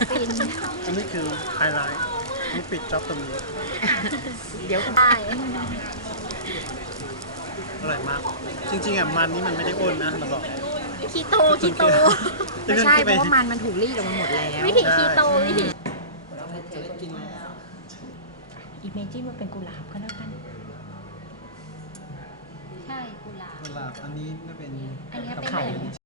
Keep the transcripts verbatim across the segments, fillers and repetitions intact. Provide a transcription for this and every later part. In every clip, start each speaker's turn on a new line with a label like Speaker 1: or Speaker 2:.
Speaker 1: ฟิน
Speaker 2: อันนี้คือไฮไลท์ต้องปิดจ็อบตรงนี้
Speaker 1: เดี๋ยวได้
Speaker 2: อร่อยมาก จริงๆอ่ะมันนี่มันไม่ได้อ้วนนะเราบอก
Speaker 1: คีโตคีโต
Speaker 3: ไม่ใช่เพราะว่ามันมันถูกรีดออกมาหมดแล้ว
Speaker 1: วิถีคีโตวิถี
Speaker 3: อีเมจินมันเป็นกุหลาบก็แล้วกัน
Speaker 1: ใช่กุหลาบ
Speaker 2: กุหลาบอันนี้ไม่เป็น
Speaker 1: อันนี้เป็น
Speaker 3: ไข่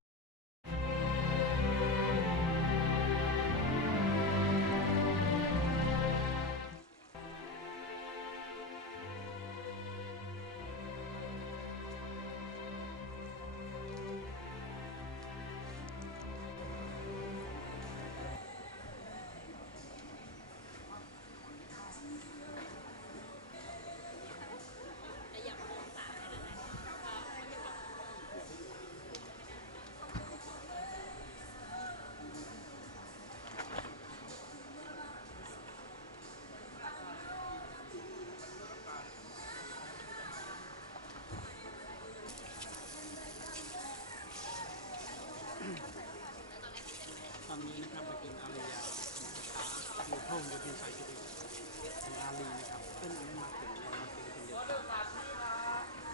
Speaker 2: ตอนนี้นะครับมากินอาลียาหมูทุ่งจะเป็นสายกินเป็นอาลีนะครับเป็นไม่มาถึงเรามากินคนเดียว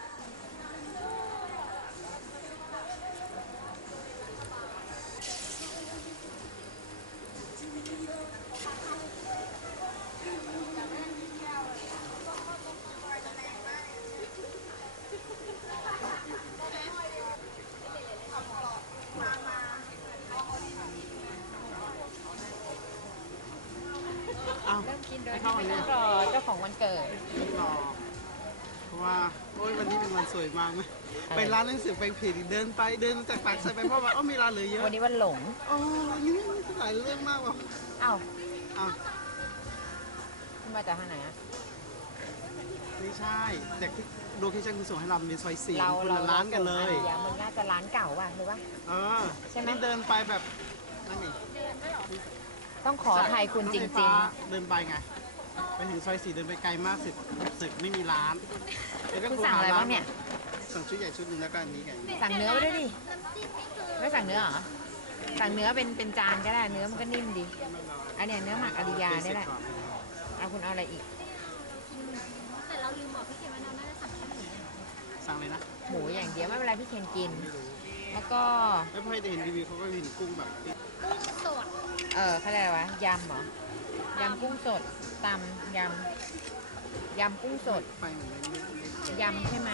Speaker 2: อ้าว
Speaker 3: เริ่มกินโดยที่ไม่ต้องรอเจ้าของวันเกิด
Speaker 2: รอเพราะว่าโอ้ยวันนี้เป็นวันสวยมากไหมไปร้านหนังสือไปผิดเดินไปเดินจากปากซอยไปเพราะว่าอ๋อมีร้านเหลือเยอะ
Speaker 3: วันนี้วันหลง
Speaker 2: อ๋อนี่นี่หลายเรื่องมากว่ะ
Speaker 3: อ้าว
Speaker 2: อ้าว
Speaker 3: คุณมาจากทางไหนอะ
Speaker 2: ไม่ใช่จากที่โลเคชั่นคุณส่งให้เราเป็นซอยสี่
Speaker 3: เรา
Speaker 2: คน
Speaker 3: เรา
Speaker 2: ละร้านกันเลย
Speaker 3: อามึงน่าจะร้านเก่าป่ะหรือว่า
Speaker 2: เออ
Speaker 3: ใช่ไหม
Speaker 2: นี่เดินไปแบบนั่นนี่
Speaker 3: ต้องขอไทยคุณจริง
Speaker 2: ๆเดินไปไงไปถึงซอยสี่เดินไปไกลมากสึกสึกไม่มีร้านแล้วก็
Speaker 3: ๆคุณ
Speaker 2: โท
Speaker 3: สั่งอะไร
Speaker 2: ห
Speaker 3: บ้างเนี่ย
Speaker 2: สั่งชุดใหญ่ชุดหนึ่งแล้วก็อันนี้ไง
Speaker 3: สั่งเนื้อไปด้วยดิ ไม่สั่งเนื้อเหรอ สั่งเนื้อเป็นเป็นจานก็ได้ เนื้อมันก็นิ่มดี อันเนี้ยเนื้อหมักอาริยาเนี่ยแหละ เอาคุณเอาอะไรอีก
Speaker 1: แต่เราลืมบอกพี่เคนว่าเราน่าจะสั่งแค่หมู
Speaker 2: สั่งเลยนะ
Speaker 3: หมูอย่างเดียวไม่เป็นไรพี่เคนกิน แล้วก็
Speaker 2: ไม่พอได้เห็นรีวิวเขาก็เห็นกุ้งแบบ
Speaker 1: กุ้งสด
Speaker 3: เออเขาเรียกอะไรวะ ยำเหรอ ยำกุ้งสดตำยำ ยำกุ้งสด
Speaker 2: ไฟเหมือนไม่ไม่ไม่
Speaker 3: ยำใช่ไหม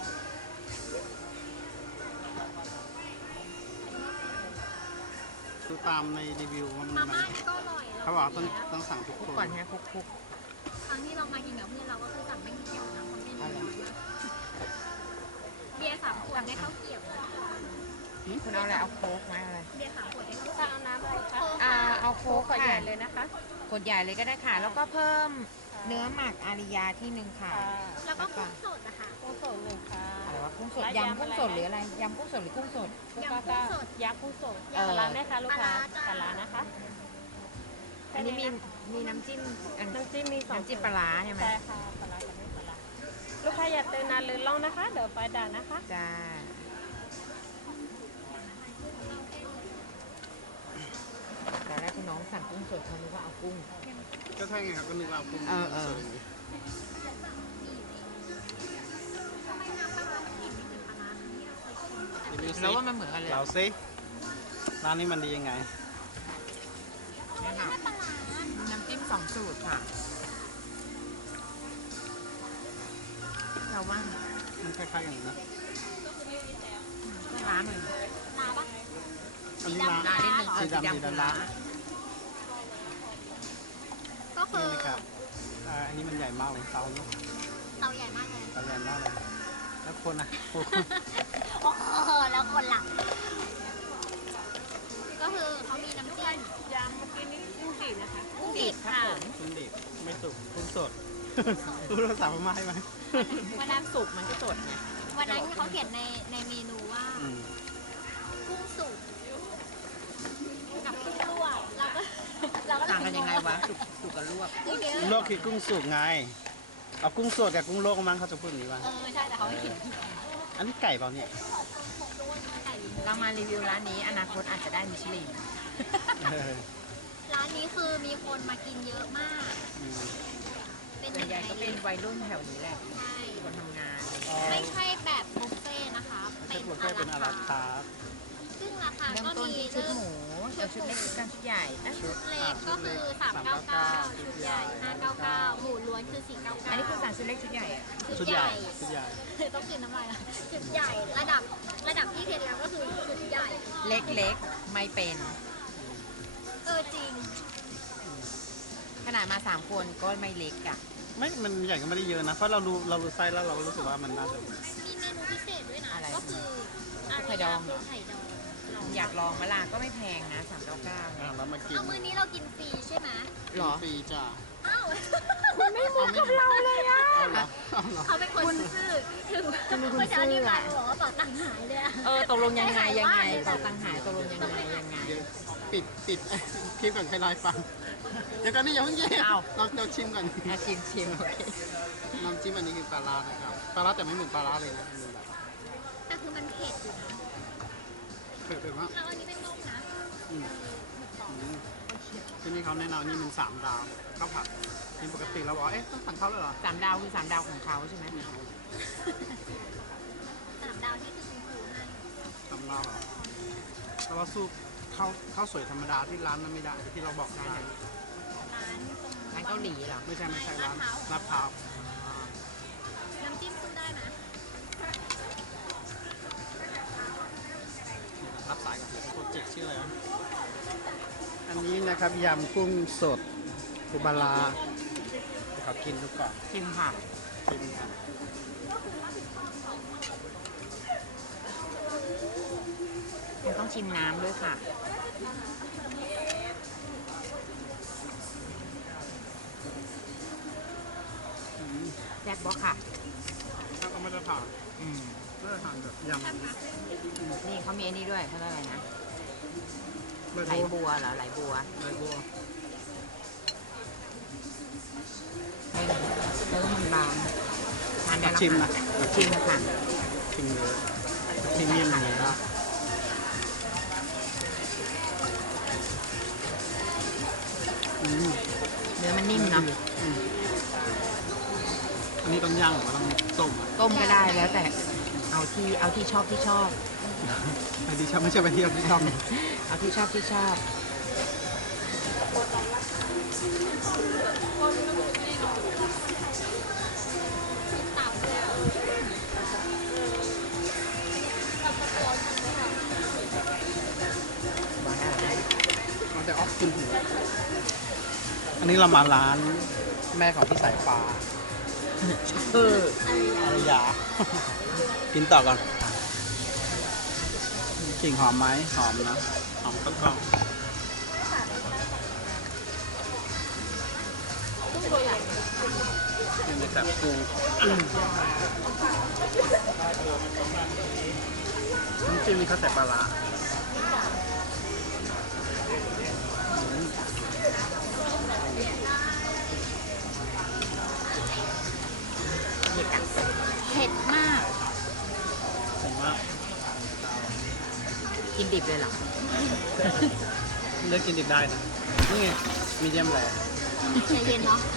Speaker 2: ดูตามในรีวิวมัน
Speaker 1: มา
Speaker 2: มัน
Speaker 1: ม่านี่ก็อร่อย
Speaker 2: เขาบอกต้องต้องสั่งทุก
Speaker 3: คุก
Speaker 2: คน
Speaker 3: ก่อนฮะคุกคุก
Speaker 1: ครั้งที่เรามากินกับเพื่อนเราก็คือสั่งไม่กี่แก้วนะเพราะไม่มี
Speaker 3: อะไร
Speaker 1: เบียร์สามขวดได้ข้าวเกรี๊ยว
Speaker 3: คุณเอาอะไร เอาโค้กไหมเอาอะไร
Speaker 1: เบียร์สามขวดได้ข้าวเกรี๊ยวเอาน้ำอะไรคะ
Speaker 3: อ่า เอาโค้ก
Speaker 1: ขวดใหญ่
Speaker 3: ค่ะ
Speaker 1: เลยนะคะ
Speaker 3: ขวดใหญ่เลยก็ได้ค่ะ แล้วก็เพิ่มเนื้อหมักอาริยาที่หนึ่งค่ะ
Speaker 1: แล้วก็กุ้งสดนะคะ
Speaker 4: กุ้งสดหนึ่งค่ะ
Speaker 3: อะไรวะกุ้งสด
Speaker 4: แล้ว
Speaker 3: ยำ
Speaker 4: ยำ
Speaker 3: กุ้ง
Speaker 4: อะไร
Speaker 3: สด
Speaker 4: นะ
Speaker 3: หรืออะไร ยำกุ้งสดหรือกุ้งสด
Speaker 1: ยำกุ้งสด
Speaker 4: ยักษ์กุ้งสด
Speaker 3: เออ
Speaker 4: ปลาร้าไหมคะลูกค้า
Speaker 1: ปลาร้าจ้า
Speaker 4: ปลาร้านะคะ
Speaker 3: อันนี้มีมีน้ำจิ้มอัน
Speaker 4: น้ำจิ้มมีสอง
Speaker 3: น้ำจิ้มปลาร้าใช่ไหม
Speaker 4: ใช่ค่ะปลาร้ากับไม่ปลาร้าลูกค้าอย่าเตือนนานหรือลองนะคะ เดี๋ยวไปด่านะคะ
Speaker 3: จ้าตอนแรกคุณน้องสั่งกุ้งสดเขานึกว่าเอากุ้ง
Speaker 2: ก็ใช่ไงครับก็นึกว่ากุ้ง
Speaker 3: เออเออ
Speaker 2: สดอย่างนี้
Speaker 1: ทำไมน้ำปลาร้ามันกลิ่นไม่เหมือนปลาร้าที่เราเคยกิน
Speaker 2: รีวิว
Speaker 3: แล้ว
Speaker 2: ซิ
Speaker 3: ว่ามันเหมือนกันเลย
Speaker 2: เราซิร้านนี้มันดียังไง
Speaker 3: เนี่ยค่ะน้ำจิ้มสองสูตรค่ะเราว่า
Speaker 2: มันคล้ายๆอย่างนี้นะ
Speaker 3: ก็ร้านหนึ่ง
Speaker 1: ลาปะ
Speaker 2: อันนี้ร้าน
Speaker 3: ร้านนิดนึง
Speaker 2: สีดำสีดำร้าน
Speaker 1: ก็คื
Speaker 2: นี่
Speaker 1: อ
Speaker 2: นะครับอ่าอันนี้มันใหญ่มากเลยเตาเนี่ย
Speaker 1: เตาใหญ่มากเลย
Speaker 2: เตาใหญ่มากเลยแล้วคนอ่ะโอ้โห
Speaker 1: โอ้โหแล้วคนหลักก็คือเขามีน้ำจิ้ม
Speaker 4: ยำเมื่อกี้นี้กุ้งดีนะคะ
Speaker 1: กุ้งดิบค่ะ
Speaker 2: คุณดิบไม่สุกคุณสด พูดภาษาพม่าให้ไหม
Speaker 3: วันนั้นสุกมันก็สดไง
Speaker 1: วันนั้นเขาเขียนในในเมนูว่า
Speaker 2: อืม
Speaker 1: กุ้งสุกกับกุ้งลวกเราก็เราก็
Speaker 3: ต่างกันยังไงวะสุกสุกกับลวก
Speaker 1: จริง
Speaker 2: ลวกคือกุ้งสุกไง เอากุ้งสดกับกุ้งโลกมั้งเขาจะพูดอย่างนี้บ้าง
Speaker 1: ๆเออใช่แต่เขาไม่เขียน
Speaker 2: อันนี้ไก่เปล่าเนี่ย
Speaker 1: ไก่
Speaker 3: เรามารีวิวร้านนี้อนาคตอาจจะได้มิชลิน
Speaker 2: เออ
Speaker 1: ร้านานนี้คือมีคนมากินเยอะมาก
Speaker 2: อืม
Speaker 1: เป็น
Speaker 3: ส่วนใหญ่ก็เป็นวัยรุ่นแถวนี้แหละ
Speaker 1: ใช่
Speaker 3: คนทำงาน
Speaker 1: ไม่ใช่แบบบุฟเฟ่ต์นะคะ
Speaker 2: ไม่
Speaker 1: เป็
Speaker 2: ใช่
Speaker 1: น
Speaker 2: บุฟเฟ่ต์เป็นอา
Speaker 1: อารา
Speaker 2: รา
Speaker 1: คา
Speaker 2: คาร์ท
Speaker 1: ซึ่งราคา
Speaker 3: เริ่ม
Speaker 1: ก็
Speaker 3: ต้น
Speaker 1: มี
Speaker 3: ที่ชุด
Speaker 1: เริ่ม
Speaker 3: หมูเอาชุดเล็กชุดกลางชุดใหญ่เอ๊ะ
Speaker 1: ชุดเล็กก็คือสามเก้าเก้าชุดใหญ่ห้าเก้าเก้าหมูล้วนคือสี่เก้าเก้า
Speaker 3: อันนี้คือสั่งชุดเล็กชุดใหญ่อะ
Speaker 2: ชุดใหญ่ชุดใหญ่
Speaker 1: ต้องกินน้ำลายอะชุดใหญ่ระดับระดับที่เทียนแล้วก็คือชุดใหญ่
Speaker 3: เล็กๆไม่เป็น
Speaker 1: เออจริง
Speaker 3: ขนาดมาสามคนก็ไม่เล็กอะ
Speaker 2: ไม่มันใหญ่ก็ไม่ได้เยอะนะ เพราะเราดูเราดูไส้แล้วเรารู้สึกว่ามันน่าจะ
Speaker 1: มีเมนูพิเศษด้วยนะ
Speaker 3: อะไร
Speaker 1: ก็คืออา
Speaker 3: ไข่
Speaker 1: ริ
Speaker 3: ด
Speaker 1: ยา
Speaker 3: องเหร
Speaker 1: ปู
Speaker 3: อ
Speaker 1: ไข่ดอง
Speaker 3: อยากลองมาล่ะก็ไม่แพงนะสามเก้าเก้า
Speaker 2: อ่ะแล้วมากิน
Speaker 1: เอามื้อนี้เรากินฟรีใช่ไหม
Speaker 3: หรอ
Speaker 2: ฟรีจ้ะ
Speaker 1: อ้าว
Speaker 3: คุณไม่เหมือนกับเราเลยอะ
Speaker 2: เอาเหรอเอาเหรอ
Speaker 1: เขาเป็นคนซื่อถึง
Speaker 3: คุณเป็นคน
Speaker 1: เมื่อเช้าที่
Speaker 3: ซื่อ
Speaker 1: มา
Speaker 3: อะ
Speaker 1: บอกว่าเป๋าตังค์หายเลยอะ
Speaker 3: เออตกลงยังไงยังไงต่อตังหายตกลงยังไงยังไง
Speaker 2: เดี๋ยวปิดปิด คลิปก่อนใครไลฟ์ฟัง เดี๋ยวก่อนนี่อย่าเพิ่งเย็น
Speaker 3: อ้าว
Speaker 2: เราเราชิมก่อน
Speaker 3: อาชิมชิมโอเค
Speaker 2: น้ำจิ้มอันนี้คือปลาร้านะครับปลาร้าแต่ไม่เหมือนปลาร้าเลยนะอันนี้แบบ
Speaker 1: แต่คือมันเผ็ดอยู่นะ
Speaker 2: เผ็ดๆมาก
Speaker 1: แล้วอันนี้เป็นนมนะ
Speaker 2: อืมอืมที่นี่เขาแนะนำนี่มันสามดาวข้าวผัดกินปกติเราบอกว่าเอ๊ะต้องสั่งข้าวเลยเหรอ
Speaker 3: สามดาวคือสามดาวของเขาใช่ไหม
Speaker 1: สามดาวที่คือคุณครูให้
Speaker 2: สามดาวเหรอแต่ว่าสู้ข้าวข้าวสวยธรรมดาที่ร้านนั้นไม่ได้ที่เราบอกได้
Speaker 1: ร้านตรง
Speaker 3: ร้านเกาหลีเหรอ
Speaker 2: ไม่ใช่ไม่ใช่ร้านลาดพร้าว
Speaker 1: น้ำจิ้มสู้ได้ไหม
Speaker 2: รับสายกับโปรเจกต์ชื่ออะไรวะอันนี้นะครับยำกุ้งสดปูปลาร้าขอกินดูก่อน
Speaker 3: ชิมค่ะ
Speaker 2: ชิมกัน
Speaker 3: คุณต้องชิมน้ำด้วยค่ะ
Speaker 2: อืม
Speaker 3: แซ่บบอกค่ะ
Speaker 2: ถ้าก็ไม่ได้ทาน
Speaker 3: อืม
Speaker 2: ไม่ได้ทานแบบยำ
Speaker 3: นี่เขามีอันนี้ด้วยเขาเรียกอะไรนะ
Speaker 2: ใบ
Speaker 3: ไหล
Speaker 2: บัว
Speaker 3: บัวเหรอไหลบัว
Speaker 2: ใบบัว
Speaker 3: เนื้อมันบางทานได้แล้ว
Speaker 2: ชิม
Speaker 3: ค่ะ
Speaker 2: นะ
Speaker 3: ชิมค่ะ
Speaker 2: ชิมเลยพรีเมียมเลยนะ อืม
Speaker 3: เนื้อมันนิ่มเนาะ
Speaker 2: อืมอันนี้ต้องย่างหรือว่าต้องต้มอ่ะ
Speaker 3: ต้มก็ได้แล้วแต่เอาที่เอาที่ชอบที่ชอบ
Speaker 2: ไปที่ชอบไม่ใช่ไปที่เราที่ชอบ
Speaker 3: เอาที่ชอบที่ชอบ
Speaker 1: ตับเลยอะ
Speaker 2: มันจะออฟกินหูอันนี้เรามาร้านแม่ของพี่สายฟ้า
Speaker 3: เออ
Speaker 2: อารยา กินต่อก่อนกลิ่นหอมไหมหอมนะ หอมต้นกล้องนี่นะครับปูน้ำจิ้มนี่เขาใส่ปลาร้าอืม
Speaker 3: เผ็ดอะ
Speaker 1: เผ็ดมาก
Speaker 2: ผมว่า
Speaker 3: กินดิบเลยเหรอ
Speaker 2: เลือกกินดิบได้นะ นี่ไงมีเดียมแรร์
Speaker 1: ใจเย็นเนาะ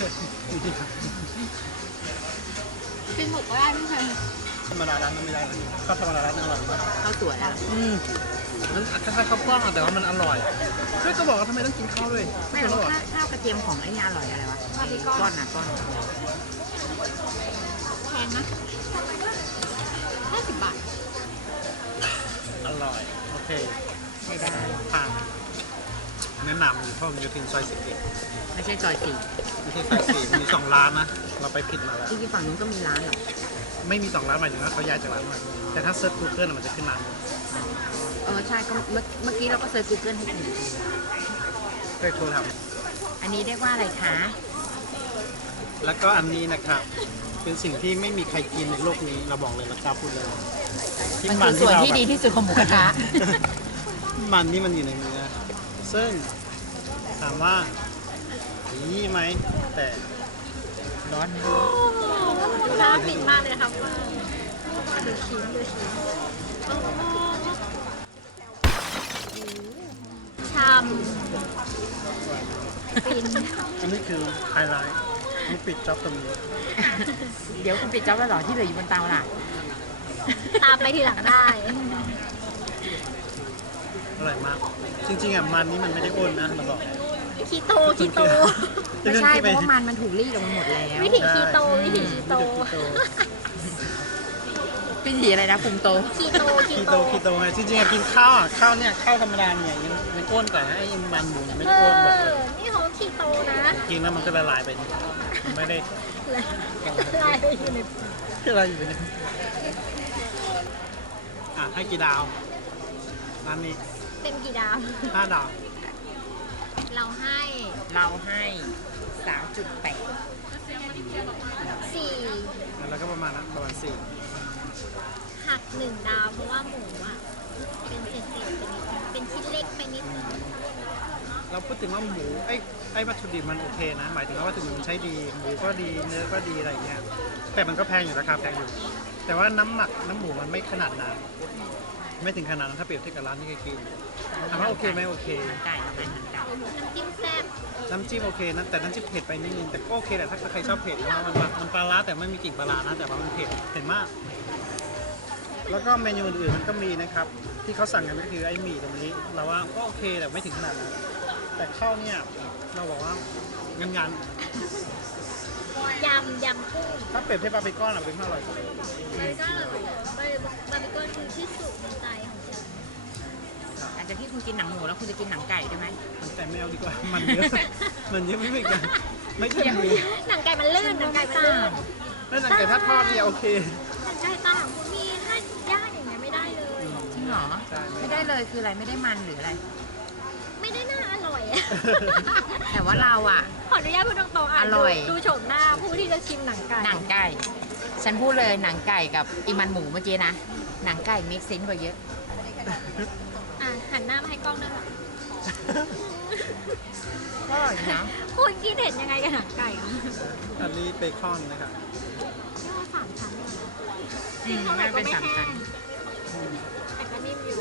Speaker 1: กินหมดก็ได้ไม่ใช่
Speaker 2: ธรรมดาร้านนั้นไม่ได้นะข้าวธรรมดาร้านนั้นอร่อยมาก
Speaker 3: ข้าวสวยอะ
Speaker 2: อืมมันคล้ายๆข้าวกล้องอะแต่ว่ามันอร่อยเฮ้ยก็บอกว่าทำไมต้องกินข้าวด้วย
Speaker 3: ไม่
Speaker 2: รู้
Speaker 3: รู้
Speaker 2: หรอ
Speaker 3: ข้าวข้าวกระเทียมของไอ้นี่อร่อยอะไรวะก้อนอะก้อน
Speaker 1: แพงนะห้าสิบบาท
Speaker 2: อร่อย โอเค
Speaker 3: ใช้ได้
Speaker 2: ผ่านแนะนำอยู่เพราะมันอยู่ที่ซอยสิบเอ็ด
Speaker 3: ไม่ใช่ซอยสี่
Speaker 2: ไม่ใช่ซอยสี่มีสองร้านนะ เราไปผิดมาแล้ว
Speaker 3: จริงๆฝั่งนู้นก็มีร้านเหรอ
Speaker 2: ไม่มีสองร้านหมายถึงว่าเขาย้ายจากร้านมาแต่ถ้าเซิร์ช Google อะมันจะขึ้นร้าน
Speaker 3: เออใช่ก็เมื่อเมื่อกี้เราก็เซิร์ช Google ให้ดู
Speaker 2: เคยโทรถาม
Speaker 3: อันนี้เรียกว่าอะไรคะ
Speaker 2: แล้วก็อันนี้นะครับ เป็นสิ่งที่ไม่มีใครกินในโลกนี้เราบอกเลยเรากล้าพูดเลย
Speaker 3: มันคือส่วนที่ดีที่สุดของหมูกระทะ
Speaker 2: มันนี่มันอยู่ในเนื้อซึ่งถามว่าดีไหมแต่ร้อนไหม
Speaker 1: น่าปิดมากเลยครับดูชิ้นดูชิ้นชำฟิน
Speaker 2: อันนี้คือไฮไลท์นี่ปิดจ็อบตรงนี้
Speaker 3: เดี๋ยวคุณปิดจ็อบแล้วเหรอที่เหลืออยู่บนเตาล่ะ
Speaker 1: ตามไปทีหลังได้
Speaker 2: อร่อยมาก จริงๆอ่ะมันนี่มันไม่ได้อ้วนนะเราบอก
Speaker 1: คีโตคีโต
Speaker 3: ไม่ใช่เพราะว่ามันมันถูกรีดออกมาหมดแล้ว
Speaker 1: วิถีคีโตวิถีคีโต
Speaker 3: วิถีอะไรนะภูมิโต
Speaker 1: คีโตคี
Speaker 2: คี
Speaker 1: โต
Speaker 2: โตคีโตไงจริงๆอ่ะกินข้าวอ่ะข้าวเนี่ยข้าวธรรมดาเนี่ยยังยังอ้วนกว่าไอ้มันหมูยังไม่
Speaker 1: เอ
Speaker 2: ได้อ้วนแบบ
Speaker 1: อ นี่เขาคีโตนะ
Speaker 2: กินแล้วมันก็ละลายไปมันไม่ได้
Speaker 1: ลายไปอยู่ใน
Speaker 2: อะไรอยู่เนี่ยอ่ะให้กี่ดาวร้านนี้
Speaker 1: เต็มกี่ดาว
Speaker 2: ห้าดาว
Speaker 1: เราให้
Speaker 3: เราให้สามจุดแปด
Speaker 1: สี่
Speaker 2: แล้วก็ประมาณนั้นประมาณสี่
Speaker 1: หักหนึ่งดาวเพราะว่าหมูอ่ะ เป็นเศษๆไปนิดนึงเป็นชิ้นเล็กไปนิดนึง
Speaker 2: เราพูดถึงว่าหมูไอ้ไอ้วัตถุดิบมันโอเคนะ หมายถึงว่าวัตถุดิบมันใช้ดีหมูก็ดีเนื้อก็ดีอะไรเงี้ยแต่มันก็แพงอยู่ราคาแพงอยู่ แต่ว่าน้ำหมักน้ำหมูมันไม่ขนาดนั้นไม่ถึงขนาดนั้นถ้าเปรียบเทียบกับร้านที่เคยกินถามว่าโอเคไหมโอเค
Speaker 3: หนังไก่ไหมหนังไก่
Speaker 1: น้ำจิ้มแซ่บ
Speaker 2: น้ำจิ้มโอเคนะแต่น้ำจิ้มเผ็ดไปนิดนึงแต่ก็โอเคแหละถ้าใครชอบเผ็ดนะมันมันมันปลาร้าแต่ไม่มีกลิ่นปลาร้านะแต่ว่ามันเผ็ดเผ็ดมาก แล้วก็เมนูอื่นๆมันก็มีนะครับ ที่เขาสั่งกันก็คือไอ้หมี่ตรงนี้ เราว่าก็โอเคแต่ไม่ถึงขนาดนั้นแต่ข้าวเนี่ยเราบอกว่างานงาน
Speaker 1: ยำยำกุ้ง
Speaker 2: ถ้าเปรียบเทียบบาร์บีคอนอะเป็นข้าวอร่อยสุด
Speaker 1: บาร์บีคอนเหรอบาร์บาร์บีคอนคือที่สุดในใจของฉัน
Speaker 3: อาจจะที่คุณกินหนังหมูแล้วคุณจะกินหนังไก่ได้ไหม
Speaker 2: มันแต่ไม่เอาดีกว่ามันเยอะมันเยอะไม่เหมือนกันไม่ใช่หมู
Speaker 1: หนังไก่มันลื่นหนังไก่มันลื่น
Speaker 2: แล้วหนังไก่ถ้าทอดเนี่ยโอเค
Speaker 1: หนังไก่ตาหางคุณพี่ถ้าย่างอย่างเงี้ยไม่ได้เลย
Speaker 3: จริงเหรอ
Speaker 2: ใช่
Speaker 3: ไม่ได้เลยคืออะไรไม่ได้มันหรืออะไร
Speaker 1: ไม่ได้น่าอร่อยอะ
Speaker 3: แต่ว่าเราอ่ะ
Speaker 1: ขออนุญาตพูดตรงๆอ่ะ
Speaker 3: อร่อย
Speaker 1: ดูดูโฉมหน้าผู้ที่จะชิมหนังไก่
Speaker 3: หนังไก่ ฉันพูดเลยหนังไก่กับอีมันหมูเมื่อกี้นะ หนังไก่มิกซินกว่าเยอะ
Speaker 1: อ่ะหันหน้ามาให้กล้องด้วยค่ะ
Speaker 3: ก็อร่อยนะ
Speaker 1: คุณคิดเห็นยังไงกับหนังไก่อ่ะ
Speaker 2: อันนี้เบคอนนะครับ
Speaker 1: นี่ว่าสามชั้นเลยนะ
Speaker 3: อืมมันเป็นสามชั้น
Speaker 1: แต่ก็นิ่มอยู่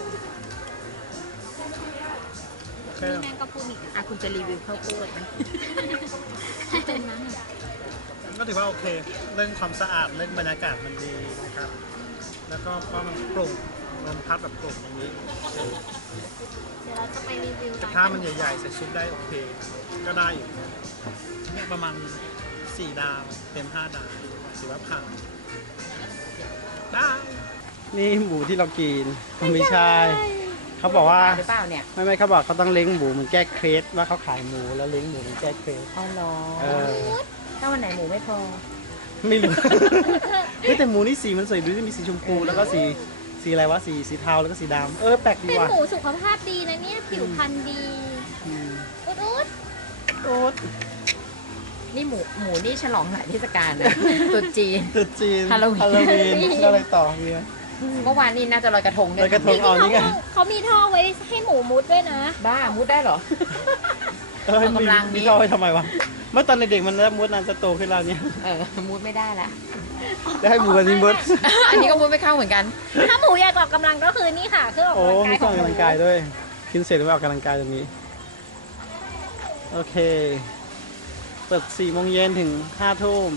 Speaker 2: แค่
Speaker 1: นี่แมงกะพรุนอีก
Speaker 3: อ่ะคุณจะรีวิวข้าวโพดไหม
Speaker 1: ตรงนั้นอ่ะ
Speaker 2: ก็ถือว่าโอเค เรื่องความสะอาดเรื่องบรรยากาศมันดีนะครับ แล้วก็เพราะมันโปร่งลมพัดแบบโปร่งอย่างนี้
Speaker 1: เดี๋ยวเราจะไปรีวิว
Speaker 2: กระทะมันใหญ่ๆใส่ซุปได้โอเค ก็ได้อยู่เนี่ยประมาณสี่ดาวเต็มห้าดาวถือว่าผ่านได้นี่หมูที่เรากินไม่ใช่ เขาบอกว่า
Speaker 3: หรือเปล่าเนี่ย
Speaker 2: ไม่ไม่เขาบอกเขาต้องเล้งหมูมันแก้เครสว่าเขาขายหมูแล้วเล้งหมูมันแก้เครส
Speaker 3: อ๋อเหรอ
Speaker 2: เออ
Speaker 3: ถ้าวันไหนหมูไม่พอ
Speaker 2: ไม่รู้ เฮ้ยแต่หมูนี่สีมันสวยดูดิมีสีชมพูแล้วก็สีสีอะไรวะสีสีเทาแล้วก็สีดำเออแปลกดี
Speaker 1: เป็น
Speaker 2: ว่ะ
Speaker 1: หมูสุขภาพดีนะเนี่ยผิวพรรณดี
Speaker 2: อืม
Speaker 1: อุดอุด
Speaker 2: โอ๊ต
Speaker 3: นี่หมูหมูนี่ฉลองหลายเทศกาลนะตรุษจีน
Speaker 2: ตรุษจีน
Speaker 3: ฮาโลวีน
Speaker 2: ฮาโลวีนแล้วอะไรต่อมีไหม
Speaker 3: เมื่อวานนี่น่าจะลอยกระทงด้
Speaker 2: ล
Speaker 3: ว
Speaker 2: อย ยกระทง อ๋อนี่ไง
Speaker 1: เขามีท่อไว้ให้หมูมุดด้วยนะ
Speaker 3: บ้ามุดได้เหรอ
Speaker 2: เออ
Speaker 3: ออกกำลัง
Speaker 2: มี
Speaker 3: นี้
Speaker 2: ท่อไว้ทำไมวะเมื่อตอนเด็กๆมันเริ่มมุดนานจะโตขึ้นแล้วเนี่ย
Speaker 3: เออมุดไม่ได้ละ
Speaker 2: ได้ให้หมูกันนี่มุด
Speaker 3: อันนี้ก็มุดไม่เข้าเหมือนกัน
Speaker 1: ถ้าหมูอยากออกกำลังก็คือนี่ค่ะเครื่องออก
Speaker 2: โอ้
Speaker 1: กำลังกายของหมู
Speaker 2: มีเครื่องออกกำลังกายด้วยกินเสร็จแล้วไปออกกำลังกายตรงนี้ โอเค เปิดสี่โมงเย็นถึงห้าทุ่ม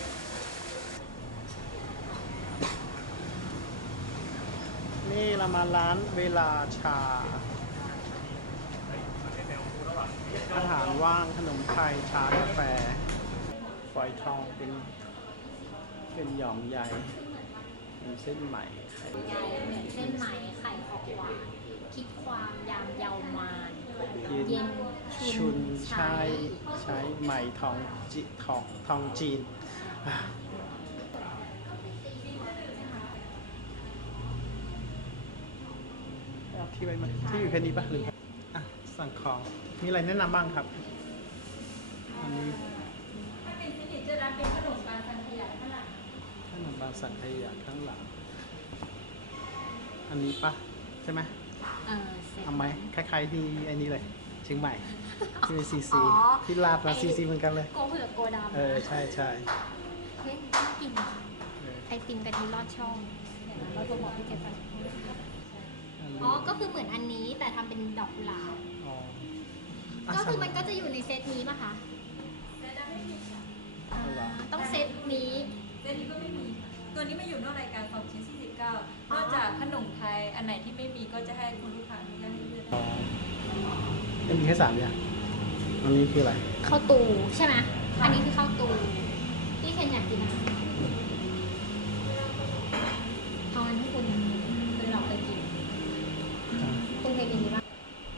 Speaker 2: นี่เรามาร้านเวลาชา อาหารว่างขนมไทยชากาแฟ ฝอยทองเป็น เป็นหยองใหญ่เป็นเส้นใหม่ไข่
Speaker 1: ใหญ่เส้นไหมไข่ของหวานคิดความยามเยาวมาน
Speaker 2: เย็
Speaker 1: เย็
Speaker 2: น
Speaker 1: น
Speaker 2: ชุนใช้ใช้ไหมทองจิทองทองจีนอ่ะเอาที่ไว้ไหมที่อยู่แค่นี้ปะหรืออ่ะสั่งของมีอะไรแนะนำบ้างครับอันนี้ขนมบางสังขยาข้างหลังขนมบางสังขยาข้างหลังอันนี้ปะใช่ไหม
Speaker 1: เออเสร็จ
Speaker 2: ทำไหมคล้ายๆที่ไอ้นี่เลยเชียงใหม่ที่เป็นซี
Speaker 1: อ๋
Speaker 2: ซี
Speaker 1: อ
Speaker 2: ที่ลาดมาซีซีเหมือนกันเลย
Speaker 1: โกเผือกโกดำ
Speaker 2: เออใช่ใช่
Speaker 1: เฮ้ยน่ากิน
Speaker 2: เออ
Speaker 1: ไอติมกะทิลอดช่องเดี๋ยวนะเราโทรบอกพี่เกฟัน
Speaker 2: อันนี้
Speaker 1: อ๋อ ก็คือเหมือนอันนี้แต่ทำเป็นดอกกุหลาบ
Speaker 2: อ๋อ
Speaker 1: ก็คือมันก็จะอยู่ในเซตนี้ป่ะคะอ่าต้องเซตนี้
Speaker 5: เส้นนี้ก็ไม่มีค่ะตัวนี้มาอยู่นอกรายการสองชิ้นสี่สิบเก้านอกจากขนมไทยอันไหนที่ไม่มีก็จะให้คุณลูกค้าอนุญาตให้เลือก
Speaker 2: จะมีแค่สามอย่างอันนี้คืออะไร
Speaker 1: ข้าวตูใช่ไหมอันนี้คือข้าวตูพี่เคนอยากกินอะไรเอาอันที่คุณคุณเราเคยกินคุณเคยกินดีป่ะ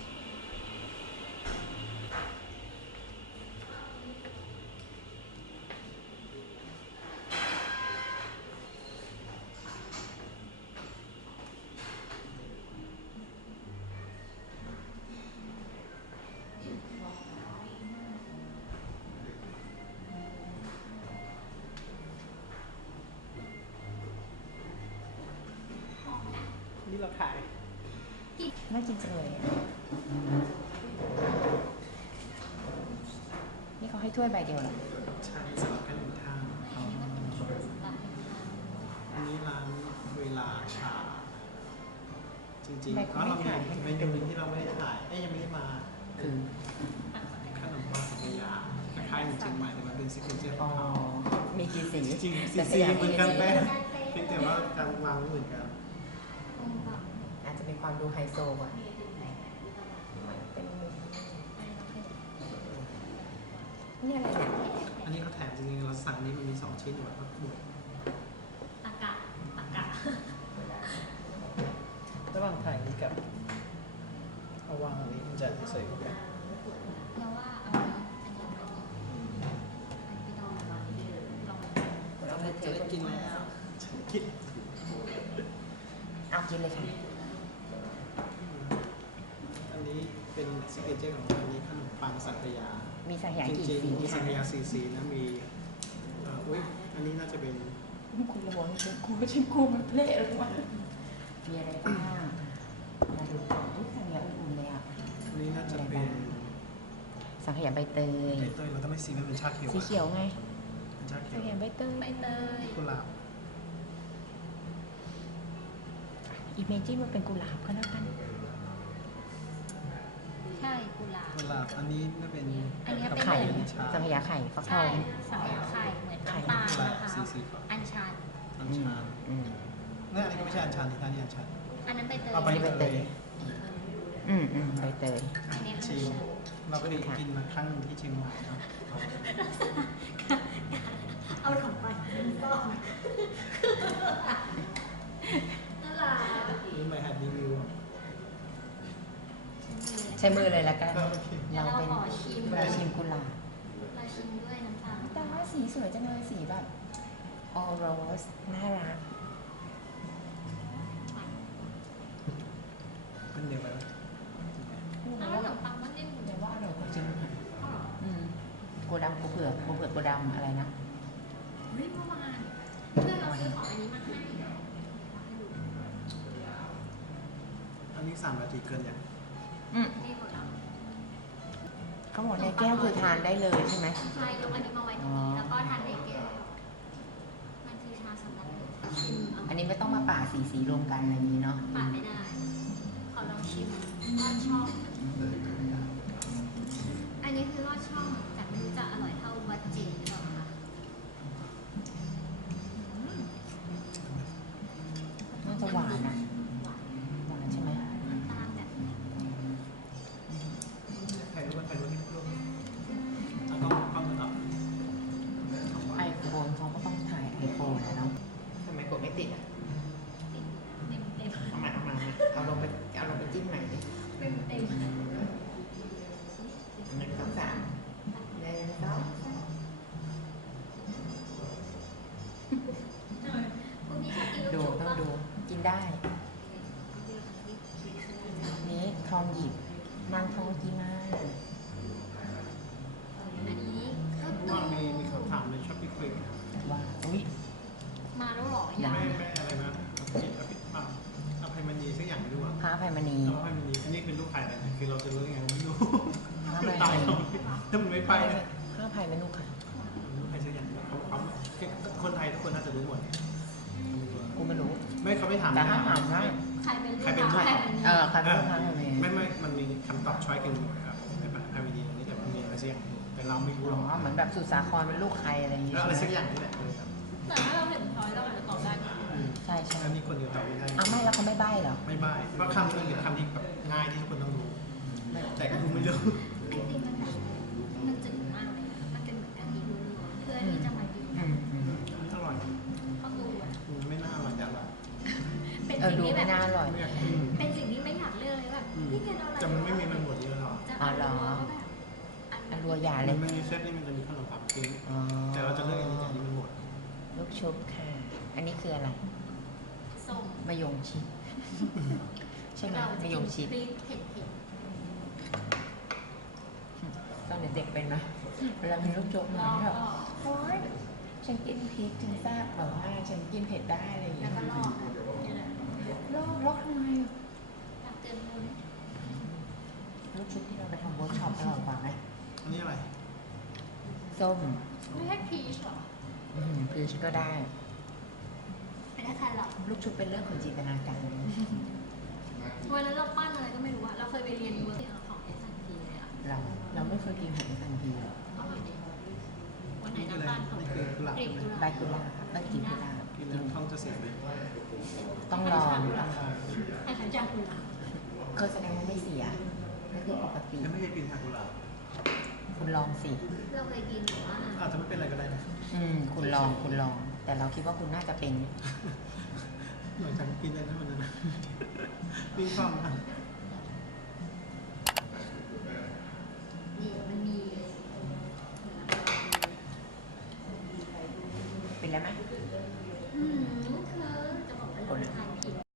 Speaker 2: นี่เราขาย
Speaker 3: น่ากินจังเลยอะนี่เขาให้ถ้วยใบเดียวเหรอ
Speaker 2: ใช่สำหรับการเดินทางอันนี้ร้านเวลาชา จริงๆเพราะเรามีเมนูหนึงที่เราไม่ได้ถ่ายเอ้ยยังไม่ได้มา
Speaker 3: คือ
Speaker 2: ขนมปังสังขยาคล้ายๆเหมือนเชียงใหม่แต่มันเป็นซิกเนเจอร์ข
Speaker 3: อ๋
Speaker 2: อ
Speaker 3: อง
Speaker 2: เขา
Speaker 3: มีกี่สี
Speaker 2: จริงๆซี
Speaker 3: แต่
Speaker 2: ซี
Speaker 3: ขยะ
Speaker 2: เหมือนกัน
Speaker 3: มี
Speaker 2: แป้งเพียงแต่ว่าการวางไม่เหมือนกัน
Speaker 3: อาจจะมีความดูไฮโซกว่าเป็นนี่อะไรเนี่ย
Speaker 2: อันนี้เขาแถมจริงๆเราสั่งอันนี้มันมีสองชิ้นอยู่แบบบวก
Speaker 1: ตากะตากะ
Speaker 2: ระหว่างถ่ายนี้กับเอาวางอันนี้มันจะสวยกว่ากัน
Speaker 1: เราว่าเอาอันนี้อันนี้อันนี้ไปลองลองลอง
Speaker 3: เอาไปเจ
Speaker 2: จะ
Speaker 3: อ
Speaker 2: ได้กินแล้วฉันคิด
Speaker 3: เอากินเลยค่ะ
Speaker 2: อันนี้เป็นซิกเนเจอร์ของร้านนี้ขนมปังสังขยา
Speaker 3: มีสังขยา
Speaker 2: จ
Speaker 3: กี่
Speaker 2: ริง
Speaker 3: สี
Speaker 2: ๆมีสังขยาสีสีนะมีเอ่ออุ้ยอันนี้น่าจะเป็น
Speaker 3: คุณระวังฉันกลัวฉันกลัวมันเละเลยวะมีอะไรบ้างมาดูก่อนทุกสังขยาอุ่นๆเลยอ่ะ
Speaker 2: อันนี้น่าจะเป็น
Speaker 3: สังขยาใบเตย
Speaker 2: ใบเตยเราต้องไม่สีมันเป็นชาเขียว
Speaker 3: สีเขียวไง
Speaker 2: เป็นชาเขี
Speaker 3: สั
Speaker 2: ยว
Speaker 3: งขยาใบเตย
Speaker 1: ใบเตย
Speaker 2: กุหลาบ
Speaker 3: อิเมจินมันเป็นกุหลาบก็แล้วกัน
Speaker 1: ใช่กุหลาบ
Speaker 2: กุหลาบอันนี้น่าเป็น
Speaker 1: อันนี้เป็น
Speaker 3: ไข่
Speaker 2: ชา
Speaker 3: สังขยาไข่ฟักท
Speaker 1: ใช่
Speaker 3: อง
Speaker 1: สังขยาไข่เหมือนน้ำตาล
Speaker 2: กุหลาบ
Speaker 1: นะคะ
Speaker 2: สีสีขาว
Speaker 1: อัญชัน
Speaker 2: อัญชัน
Speaker 3: อืม
Speaker 2: เนี่ยอันนี้ก็ไม่ใช่อัญชันที่ท่านนี่อัญชัน
Speaker 1: อันนั้นใบเตย
Speaker 2: เอาไป
Speaker 3: อันนี้ใบเตย อืมอืมใบเตย
Speaker 1: อันนี้อัญ
Speaker 2: ชิ
Speaker 1: ชั
Speaker 2: ม
Speaker 1: น
Speaker 2: เราเคยกินมาครั้งหนึงที่เชียงใหม่เนาะ
Speaker 1: เอาขนมปังก้อนน่ารัก
Speaker 2: นี่ไม่หัดรีวิว
Speaker 3: ใช้มือเลยแล้วกัน
Speaker 2: โอเค
Speaker 3: เราเป็น
Speaker 1: เราขอชิม
Speaker 3: เราชิมกุหลาบ
Speaker 1: เราชิมด้วยน้ำตาล
Speaker 3: แต่ว่าสีสวยจังเลยสีแบบออโรสน่ารัก
Speaker 2: มันเดียวไปไหม
Speaker 1: อ้าวขนมปังมันนิ่มอยู่
Speaker 3: เดี๋ยวว่าอร่อยกว่าจริงค่ะอืมโกดำโกเผือกโกเผือกโกดำอะไรนะ
Speaker 1: เฮ้ยเมื่อวานเพื่อนเราซื้อของอันนี้มาให้
Speaker 2: อันนี้สามนาทีเกินอย่าง
Speaker 3: อืม
Speaker 1: นี่หมดแล้ว
Speaker 3: เขาบอกในแก้วคือทานได้เลยใช่ไหม
Speaker 1: ใช่ยกอันนี้มาไว้ตรงนี้แล้วก็ทานในแก้วมันคือชาสำหรับชิมเอา
Speaker 3: อันนี้ไม่ต้องมาป่าสีสีรวมกันอะไรอย่างนี้เนาะ
Speaker 1: ปาดไม่ได้ ขอลองชิมลอดช่อง อันนี้คือลอดช่องแต่ไม่รู้จะอร่อยเท่าวัดจีนหรือเปล่าคะอืม
Speaker 3: น่าจะหวานนะหวานใช่ไหม
Speaker 1: น้ำตาลแบบ
Speaker 2: ใครรู้ว่าใครรู้ที่รู้แล้วก็ความต่อ
Speaker 3: ไอโฟนเขาก็ต้องถ่ายไอโฟนนะเนาะทำไมกดไม่ติดอ่ะ
Speaker 1: เต็มเต็ม
Speaker 3: เอามาเอามาเอาลงไปเอาลงไปจิ้มใหม่ดิ
Speaker 1: เต็มเต็ม
Speaker 3: หนึ่งสองสามหนึ่งสองสาม
Speaker 1: คุณพี่ชอบกิน
Speaker 3: ดู
Speaker 1: ลูกชุบ
Speaker 3: ต้อง
Speaker 1: ปะ
Speaker 3: ดูกินได้ นี้ทองหยิบนางทองกีมา
Speaker 1: อันนี้ก็
Speaker 2: เพราะ
Speaker 1: ตู้
Speaker 2: ว่ามีมีคำถามในช้อปปี้คลิก
Speaker 3: ว่าอุ้ย
Speaker 1: มาแล้วเหรอยัง
Speaker 2: ไม่ไม่อะไรนะอภิอภิอ่าอภัยมณีสักอย่างไม่รู้อ่ะ
Speaker 3: พระอภัยมณี
Speaker 2: อภัยมณีอันนี้เป็นลูกใครแต่คือเราจะรู้ยังไงไม่รู้
Speaker 3: พระอ
Speaker 2: มัน
Speaker 3: ภั
Speaker 2: ตาย
Speaker 3: ยม
Speaker 2: เขา
Speaker 3: ณี
Speaker 2: ถ้ามันไม่ไปนะ
Speaker 3: พระอภัยมณีค่ะ
Speaker 2: รู้ใครสักอย่างเขาเขาคนไทยทุกคนน่าจะรู้หมด
Speaker 3: กูไม่รู้
Speaker 2: ไม่เขาไม่ถาม
Speaker 3: แต่ถ้าถามว่า
Speaker 1: ใครเป็นลูก
Speaker 2: ใครเป็นลูก
Speaker 1: ใครเป็น
Speaker 3: เออใครเป็นลูกค้าอภัยมณี
Speaker 2: ไม่ไม่มันมีคำตอบช้อยกันหมดครับในอภัยมณีเสียงแต่เราไม่รู้หร
Speaker 3: อ๋
Speaker 2: อก
Speaker 3: อเหมือนแบบสุสาครเป็นลูกใครอะไรอย่างงี้
Speaker 2: แล้ว
Speaker 3: ใช่
Speaker 2: อะไร
Speaker 3: ไหม
Speaker 2: สักอย่างนี่แหละเลยครับ
Speaker 5: แต่ถ้าเราเห็นช้อยเราอาจจะตอบได้นะ
Speaker 3: ใช่ใช่
Speaker 2: แล้วนี่คนเดียวตอบไม่ได้
Speaker 3: เอาไม่แล้วเขาไม่ใบ้เหรอ
Speaker 2: ไม่ใบ้เพราะคำนี้เป็นคำที่แบบง่ายที่ทุกคนต้องรู้แต่ก็รู้ไม่รู้
Speaker 1: ไอติมมันแบบมันจืดมากเลยนะมันเป็นเหมือนกะทิเพื่อที่จะมากิน
Speaker 3: อืมอืม
Speaker 2: อร่อย
Speaker 1: ข้าวตูอะ
Speaker 2: ไม่น่าอร่อยแต่อร่อย
Speaker 1: เป็น
Speaker 3: เออ
Speaker 1: สิ่ง
Speaker 3: ดู
Speaker 1: ที่แบ
Speaker 3: ไม่
Speaker 1: บ
Speaker 3: น่าอร่อย
Speaker 2: ไม่อยากกิน
Speaker 1: เป็นสิ่งที่ไม่อยากเลือกเลยแบบพี่เกดเอาอะไร
Speaker 2: แต่มันไม่มีมันหมดเยอะหรอก
Speaker 1: จะเอารัวก็แบบ
Speaker 3: อันรัวหยาเล
Speaker 2: มั
Speaker 3: ย
Speaker 2: นไม่มีเซตนี่มันจะมีขนมปังปิ้ง
Speaker 3: อ๋อ
Speaker 2: แต่เราจะเลือกอันนี้แต่อันนี้มันหมด
Speaker 3: ลูกชุบค่ะ อันนี้คืออะไร
Speaker 1: ส้ม
Speaker 3: มะยงชิดใช่ไหม
Speaker 1: เราจะ
Speaker 3: มะย
Speaker 1: กิ
Speaker 3: ง
Speaker 1: น
Speaker 3: ชิด
Speaker 1: พริกเผ็ดเผ็ด
Speaker 3: ตอนเด็กๆเป็นไหมเวลามีลูกโจ๊กมาแบบโอ๊ยฉันกินพริกถึงแซ่บแบบว่าฉันกินเผ็ดได้อะไรอย่าง
Speaker 1: แล้
Speaker 3: เงี้
Speaker 1: วย ก็ลอกอะนี่แหละ
Speaker 3: ลอกลอกทำไมอะ
Speaker 1: อยากเตือนมูล
Speaker 3: ลูกชุบที่เราไปทำเวิร์กช็อปอร่อยกว่าไหม
Speaker 2: อันนี้อะไร
Speaker 3: ส้ม
Speaker 1: ไม่ใช่พีชหรอ
Speaker 3: อืมพีชก็ได้
Speaker 1: ไม่ได้แครอท
Speaker 3: ลูกชุบเป็นเรื่องของจินตนาการ
Speaker 1: วันนั้นเราปั้นอะไรก็ไม่รู้อะเราเคยไปเรียนเวิร์กของเอสแอนด์พีเลยอะ
Speaker 3: เราเราไม่เคยกินของทันทีเลย
Speaker 1: อร่อยดีวันไหน
Speaker 2: นี่
Speaker 1: น้ำ
Speaker 2: อะไร
Speaker 1: ตาลตก
Speaker 2: นี่คือกุหลาบ
Speaker 1: กรี
Speaker 2: ใช่
Speaker 1: ก
Speaker 2: ไหม
Speaker 1: กุห
Speaker 3: ใบ
Speaker 1: ลาบ
Speaker 3: กุหลาบใบกีกุหลาบ
Speaker 2: กินแล้วท้องจะเสียไหม
Speaker 3: ต้องลองต้องลอง
Speaker 1: ไอ้ขันจากกุหลาบ
Speaker 3: เคยแสดงว่าไม่เสียก็คือปกติ
Speaker 2: ยังไม่เคยกินทากุหลาบ
Speaker 3: คุณลองสิ
Speaker 1: เราเคยกินแต่ว่า
Speaker 2: อาจจะไม่เป็นอะไรก็ได้นะ
Speaker 3: อืม คุณลองคุณลอง แต่เราคิดว่าคุณน่าจะเป็น
Speaker 2: หลังจากกินได้เท่านั้นนะปิ้งฟองอ่ะ